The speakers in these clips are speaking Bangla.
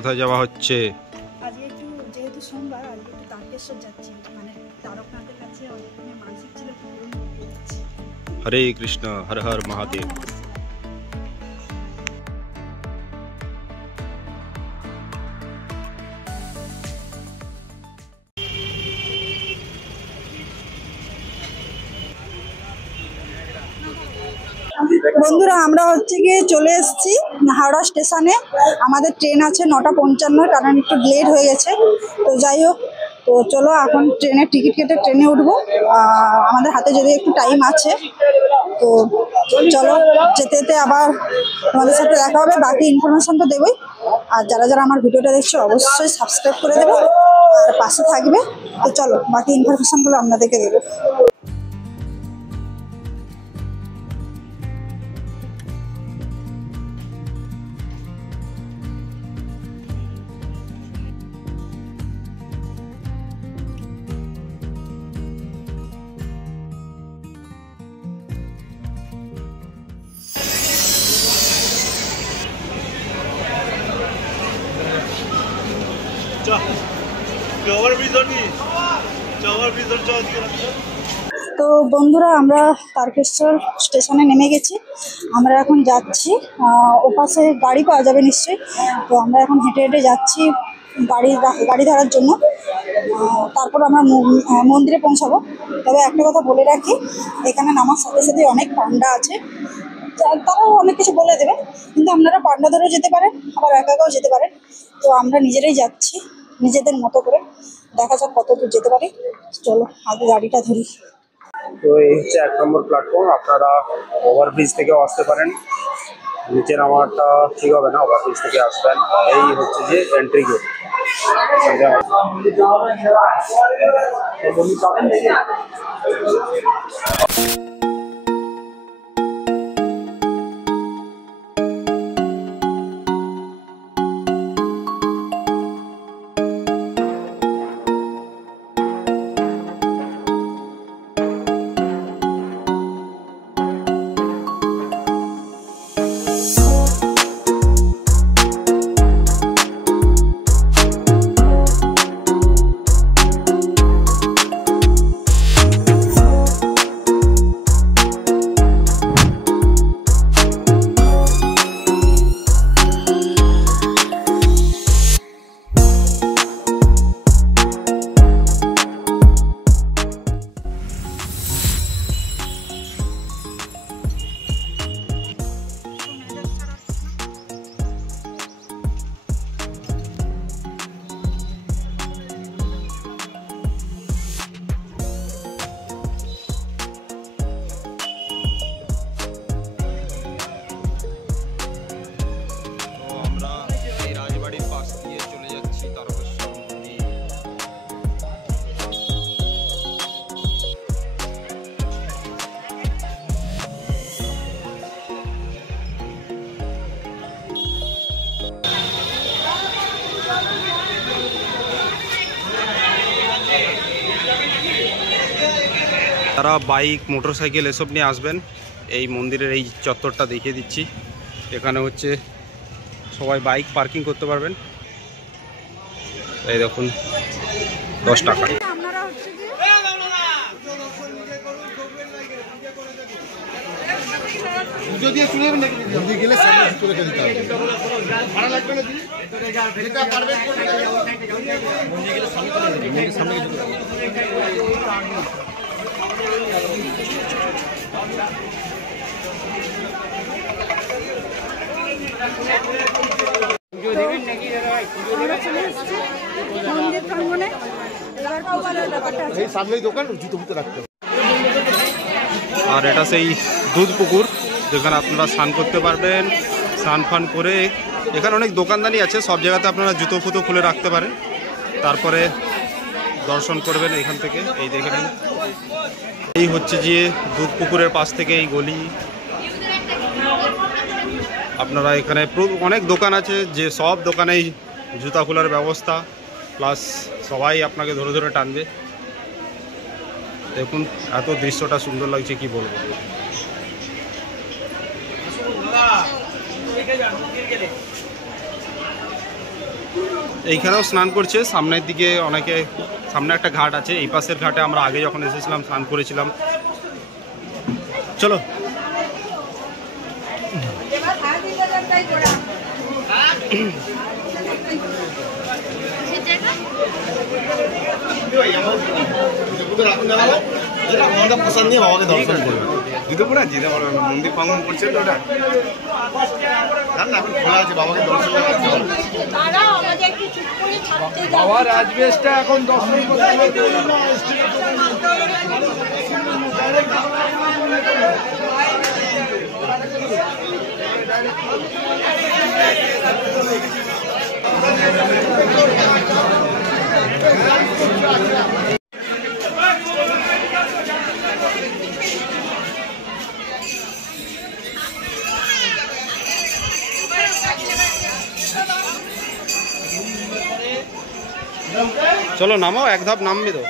কোথায় যাওয়া হচ্ছে? আজকে একটু যেহেতু সোমবার আজকে একটু তারকেশ্বর যাচ্ছি, মানে তারকনাথের কাছে ওখানে মানসিক ছিল পূরণ করতে যাচ্ছি। হরে কৃষ্ণ, হর হর মহাদেব। বন্ধুরা আমরা হচ্ছে গিয়ে চলে এসেছি হাওড়া স্টেশনে। আমাদের ট্রেন আছে 9:55, কারণ একটু লেট হয়ে গেছে। তো যাই হোক, তো চলো এখন ট্রেনের টিকিট কেটে ট্রেনে উঠবো। আমাদের হাতে যদি একটু টাইম আছে, তো চলো যেতে যেতে আবার তোমাদের সাথে দেখা হবে। বাকি ইনফরমেশন তো দেবোই, আর যারা যারা আমার ভিডিওটা দেখছো অবশ্যই সাবস্ক্রাইব করে দেবে আর পাশে থাকবে। তো চলো বাকি ইনফরমেশনগুলো আপনাদেরকে দেবো। তো বন্ধুরা আমরা তারকেশ্বর স্টেশনে নেমে গেছি। আমরা এখন যাচ্ছি, ওপাশে গাড়ি পাওয়া যাবে নিশ্চয়ই। তো আমরা এখন হেঁটে হেঁটে যাচ্ছি গাড়ি ধরার জন্য। তারপর আমরা মন্দিরে পৌঁছাবো। তবে একটা কথা বলে রাখি, এখানে নামার সাথে সাথে অনেক পান্ডা আছে, তারাও অনেক কিছু বলে দেবে, কিন্তু আপনারা পান্ডা ধরেও যেতে পারেন, আবার একা একাও যেতে পারেন। তো আমরা নিজেরাই যাচ্ছি নিজেদের মতো করে, দেখা যাক কত দূর যেতে পারি। চলো আগে গাড়িটা ধরি। তো এই হচ্ছে 1 নম্বর প্ল্যাটফর্ম। আপনারা ওভারব্রিজ থেকেও আসতে পারেন, নিচে নামাটা ঠিক হবে না, ওভারব্রিজ থেকে আসবেন। এই হচ্ছে যে এন্ট্রি গেট। যারা বাইক মোটরসাইকেল এসব নিয়ে আসবেন, এই মন্দিরের এই চত্বরটা দেখিয়ে দিচ্ছি। এখানে হচ্ছে সবাই বাইক পার্কিং করতে পারবেন। এই দেখুন 10 টাকা। আর এটা সেই দুধ পুকুর, যেখানে আপনারা স্নান করতে পারবেন। স্নান ফান করে এখানে অনেক দোকানদানি আছে, সব জায়গাতে আপনারা জুতো ফুতো খুলে রাখতে পারেন। তারপরে দর্শন করবেন এখান থেকে। এই দেখে নিন, এই হচ্ছে যে দুধ পুকুরের পাশ থেকে এই গলি। আপনারা এখানে অনেক দোকান আছে, যে সব দোকানেই জুতা খোলার ব্যবস্থা, প্লাস সবাই আপনাকে ধরে ধরে টানবে। দেখুন এত দৃশ্যটা সুন্দর লাগছে, কি বলবো। এইখানেও স্নান করছে সামনের দিকে অনেকে, সামনে একটা ঘাট আছে, এই পাশের ঘাটে আমরা আগে যখন এসেছিলাম স্নান করেছিলাম। চলো প্রসাদ নিয়ে বাবাকে দর্শন করবে। দিতে পুরা যেতে পারবে মন্দির পালন করছে তো ওটা এখন খোলা আছে, বাবাকে দর্শন করতে হবে। বাবার রাজবেশটা এখন দর্শন করতে চলো নামো, এক ধাপ নামবি তো।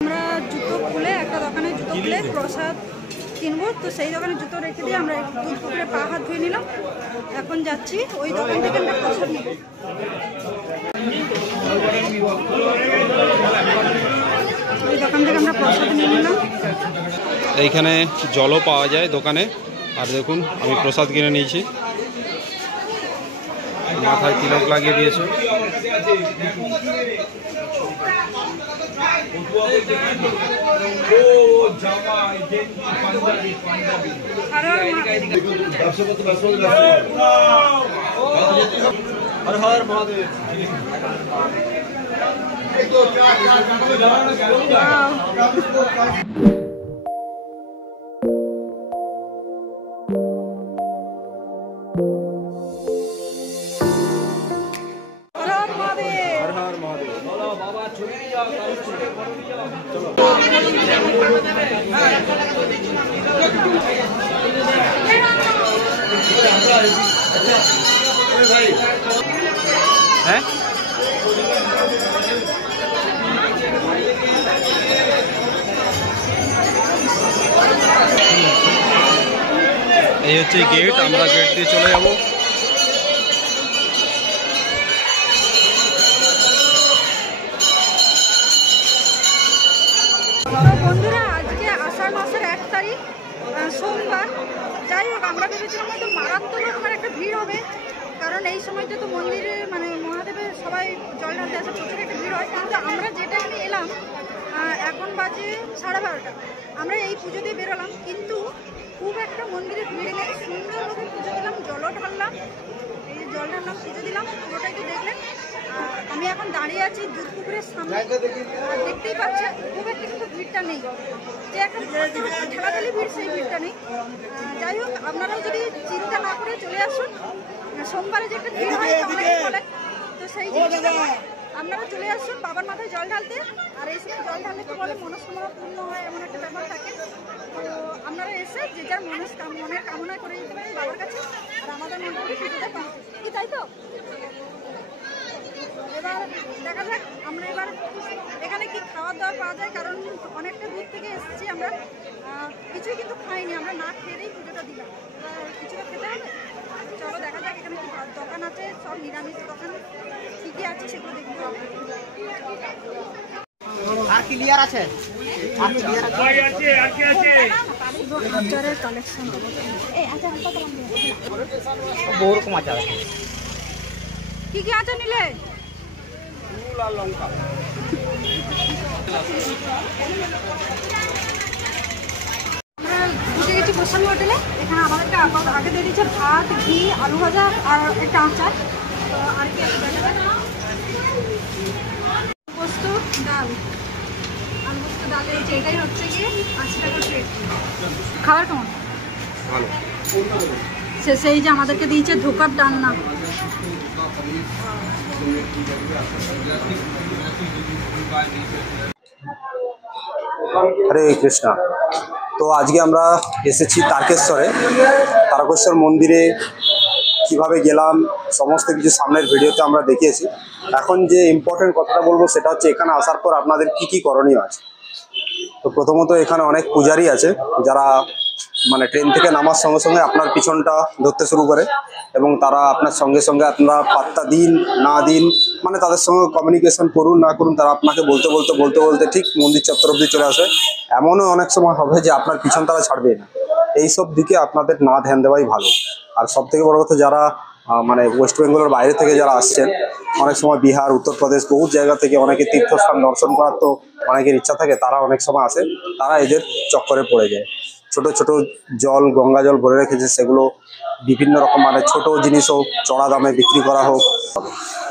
আমরা জুতো খুলে একটা দোকানে জুতো খুলে প্রসাদ কিনবো, তো সেই দোকানে জুতো রেখে দিয়ে আমরা দুধ পুকুরে পা হাত ধুয়ে নিলাম। এখন যাচ্ছি ওই দোকান থেকে আমরা প্রসাদ নেব। ওই দোকান থেকে আমরা প্রসাদ নিয়ে নিলাম। এইখানে জলও পাওয়া যায় দোকানে। আর দেখুন আমি প্রসাদ কিনে নিয়েছি, মাথায় তিলক লাগিয়ে দিয়েছে। হর হর মহাদেব। হ্যাঁ এই হচ্ছে গেট, আমরা গেট দিয়ে চলে যাব। বন্ধুরা আজকে আষাঢ় মাসের 1 তারিখ সোমবার। যাই হোক আমরা ভেবেছিলাম হয়তো মারাত্মক রকমের একটা ভিড় হবে, কারণ এই সময়টা তো মন্দিরে মানে মহাদেবের সবাই জল ঢালতে আসে, প্রচুর একটা ভিড় হয়। কিন্তু আমরা যে টাইমে এলাম এখন বাজে 12:30। আমরা এই পুজো দিয়ে বেরোলাম, কিন্তু খুব একটা মন্দিরে ভিড় নেই। সুন্দরভাবে পুজো দিলাম, জলও ঢাললাম, এই যে জল ঢাললাম, পুজো দিলাম, পুরোটাই তো দেখলেন। আমি এখন দাঁড়িয়ে আছি দুধ পুকুরের সামনে, দেখতেই পাচ্ছেন খুব একটা কিন্তু ভিড়টা নেই, যে একটা ঠেলাঠেলি ভিড় সেই ভিড়টা নেই। যাই হোক আপনারাও যদি চিন্তা না করে চলে আসুন, সোমবারে যে একটা ভিড় হয় অনেকেই বলেন, তো সেই জিনিসটা আপনারা চলে আসুন বাবার মাথায় জল ঢালতে। আর এই সময় জল ঢাললে তো বলে মনস্কামনা পূর্ণ হয়, এমন একটা ব্যাপার থাকে। তো আপনারা এসে যে যার মনের কামনা করে দিতে পারেন বাবার কাছে, আর আমাদের মন্ডলে পুজোটা পান কি, তাই তো? এবার দেখা যাক আমরা এবার এখানে কি খাওয়ার দাওয়ার পাওয়া যায়, কারণ অনেকটা দূর থেকে এসেছি আমরা, কিছুই কিন্তু খাইনি, আমরা না খেয়েই পুজোটা দিলাম। কিছুটা খেতে হবে, চলো দেখা যাক এখানে কি দোকান আছে, সব নিরামিষ দোকান কী কী আছে সেগুলো দেখতে হবে। আর কি লিয়ার আছে? আচারের কালেকশন বহু রকম আচার আছে। কি কি আচার নিলে? লঙ্কা আমরা ঢুকে গেছি গোস্বামী হোটেলে। এখানে আমাদেরকে আগে দিয়ে দিচ্ছে ভাত, ঘি, আলু ভাজা আর একটা আচার। তো আর কি পোস্ত ডাল, আলু পোস্ত ডাল, এটাই হচ্ছে গিয়ে 80 টাকা প্লেট। খাবার কেমন? ভালো। সেই যে আমাদেরকে দিয়েছে ধোকার ডালনা। হরে কৃষ্ণ। তো আজকে আমরা এসেছি তারকেশ্বরে। তারকেশ্বর মন্দিরে কিভাবে গেলাম সমস্ত কিছু সামনের ভিডিওতে আমরা দেখিয়েছি। এখন যে ইম্পর্টেন্ট কথাটা বলবো সেটা হচ্ছে এখানে আসার পর আপনাদের কি কি করণীয় আছে। তো প্রথমত এখানে অনেক পূজারী আছে যারা মানে ট্রেন থেকে নামার সঙ্গে সঙ্গে আপনার পিছনটা ধরতে শুরু করে এবং তারা আপনার সঙ্গে সঙ্গে আপনারা পাত্তা দিন না দিন মানে তাদের সঙ্গে কমিউনিকেশন করুন না করুন, তারা আপনাকে বলতে বলতে বলতে বলতে ঠিক মন্দির চত্বর অব্দি চলে আসে। এমনও অনেক সময় হবে যে আপনার পিছন তারা ছাড়বে না। এইসব দিকে আপনাদের না ধ্যান দেওয়াই ভালো। আর সব থেকে বড় কথা, যারা মানে ওয়েস্ট বেঙ্গলের বাইরে থেকে যারা আসছেন, অনেক সময় বিহার, উত্তরপ্রদেশ, বহু জায়গা থেকে অনেকে তীর্থস্থান দর্শন করার তো অনেকের ইচ্ছা থাকে, তারা অনেক সময় আসে, তারা এদের চক্করে পড়ে যায়। ছোট ছোট জল, গঙ্গা জল ভরে রেখেছে, সেগুলো বিভিন্ন রকম মানে ছোট জিনিস হোক, চড়া দামে বিক্রি করা হোক,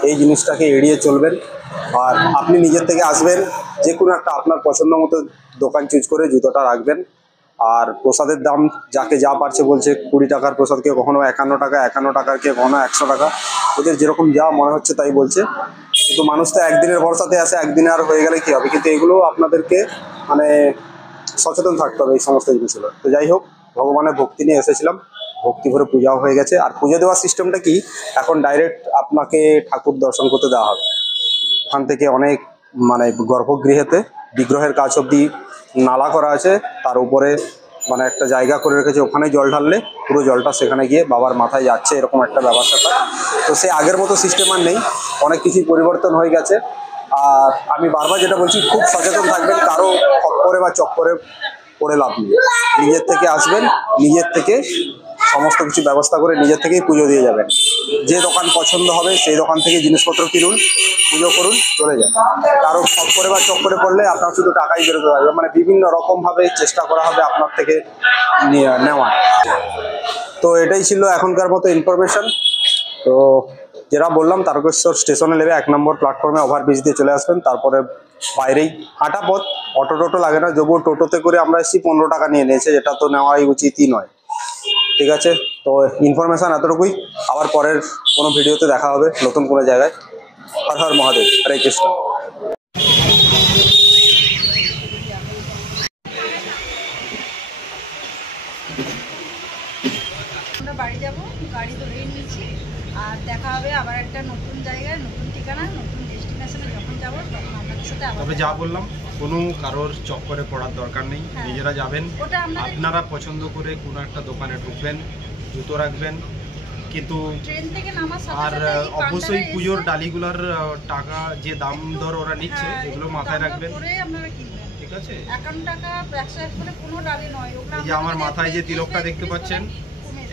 এই জিনিসটাকে এড়িয়ে চলবেন। আর আপনি নিজের থেকে আসবেন, যে কোনো একটা আপনার পছন্দ মতো দোকান চুজ করে জুতোটা রাখবেন। আর প্রসাদের দাম যাকে যা পারছে বলছে 20 টাকার প্রসাদ, কেউ কখনো 51 টাকা, 51 টাকার কেউ কখনো 100 টাকা, ওদের যেরকম যা মনে হচ্ছে তাই বলছে। কিন্তু মানুষ তো একদিনের ভরসাতে আসে, একদিনে আর হয়ে গেলে কী হবে। কিন্তু এগুলো আপনাদেরকে মানে সচেতন থাকতে হবে এই সমস্ত জিনিসগুলো। তো যাই হোক, ভগবানের ভক্তি নিয়ে এসেছিলাম, ভক্তি ভরে পূজাও হয়ে গেছে। আর পুজো দেওয়ার সিস্টেমটা কি, এখন ডাইরেক্ট আপনাকে ঠাকুর দর্শন করতে দেওয়া হবে। ওখান থেকে অনেক মানে গর্ভগৃহেতে বিগ্রহের কাছ অব্দি নালা করা আছে, তার উপরে মানে একটা জায়গা করে রেখেছে, ওখানে জল ঢাললে পুরো জলটা সেখানে গিয়ে বাবার মাথায় যাচ্ছে, এরকম একটা ব্যবস্থাটা। তো সে আগের মতো সিস্টেম আর নেই, অনেক কিছুই পরিবর্তন হয়ে গেছে। আর আমি বারবার যেটা বলছি, খুব সচেতন থাকবেন, কারো খপ্পরে বা চক্করে পড়ে লাভ নেই। নিজের থেকে আসবেন, নিজের থেকে সমস্ত কিছু ব্যবস্থা করে নিজের থেকেই পুজো দিয়ে যাবেন। যে দোকান পছন্দ হবে সেই দোকান থেকে জিনিসপত্র কিনুন, পুজো করুন, চলে যান। কারো খপ্পরে বা চক্করে পড়লে আপনার শুধু টাকাই বেরোতে পারবে, মানে বিভিন্ন রকমভাবে চেষ্টা করা হবে আপনার থেকে নেওয়া। তো এটাই ছিল এখনকার মতো ইনফরমেশন। তো যেটা বললাম, তারকেশ্বর স্টেশনে নেবে 1 নম্বর প্ল্যাটফর্মে ওভারব্রিজ দিয়ে চলে আসবেন। তারপরে বাইরেই হাঁটা পথ, অটো টোটো লাগে না, যবু টোটোতে করে আমরা এসেছি 15 টাকা নিয়ে নিয়েছে, যেটা তো নেওয়াই উচিতই নয়। ঠিক আছে, তো ইনফরমেশন এতটুকুই। আবার পরের কোনো ভিডিওতে দেখা হবে নতুন কোনো জায়গায়। হর হর মহাদেব, হরে কৃষ্ণ। আমরা বাড়ি যাব, গাড়ি ধরেই নিয়েছি। আর দেখা হবে আবার একটা নতুন জায়গায়, নতুন ঠিকানা, নতুন ডেস্টিনেশনে যখন যাব তখন আপনাদের সাথে আবার। তবে যা বললাম, কোনো কারোর চক্করে পড়ার দরকার নেই, নিজেরা যাবেন, আপনারা পছন্দ করে কোনো একটা দোকানে ঢুকবেন, জুতো রাখবেন। কিন্তু ট্রেন থেকে নামার সাথে আর অবশ্যই পুজোর ডালিগুলার টাকা যে দাম দর ওরা নিচ্ছে, এগুলো মাথায় রাখবেন। আপনারা কিনবেন, ঠিক আছে? 51 টাকা 101 মানে কোনো ডালি নয়। ওগুলো এই যে আমার মাথায় যে তিলকটা দেখতে পাচ্ছেন,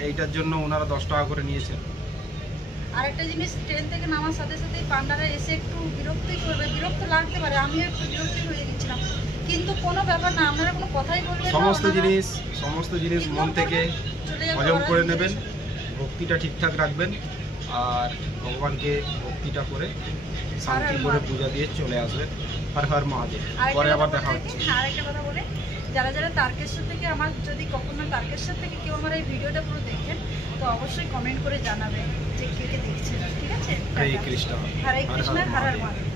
এইটার জন্য ওনারা 10 টাকা করে নিয়েছেন। আরেকটা জিনিস, ট্রেন থেকে নামার সাথে সাথেই পান্ডারা এসে একটু বিরক্তই করবে, বিরক্ত লাগতে পারে, আমিও একটু বিরক্তি হয়ে গেছিলাম, কিন্তু কোনো ব্যাপার না, আপনারা কোনো কথাই বলবেন না। সমস্ত জিনিস মন থেকে হজম করে নেবেন, ভক্তিটা ঠিকঠাক রাখবেন, আর ভগবানকে ভক্তিটা করে শান্তি করে পূজা দিয়ে চলে আসবেন। হর হর মহাদেব। পরে আবার দেখা হচ্ছে। আরেকটা কথা বলে, যারা যারা তারকেশ্বর থেকে, আমার যদি কখনো তারকেশ্বর থেকে কেউ আমার এই ভিডিওটা পুরো দেখেন, তো অবশ্যই কমেন্ট করে জানাবেন যে কে কে দেখছেন। ঠিক আছে? হরে কৃষ্ণ। হরে কৃষ্ণ, হর হর মহাদেব।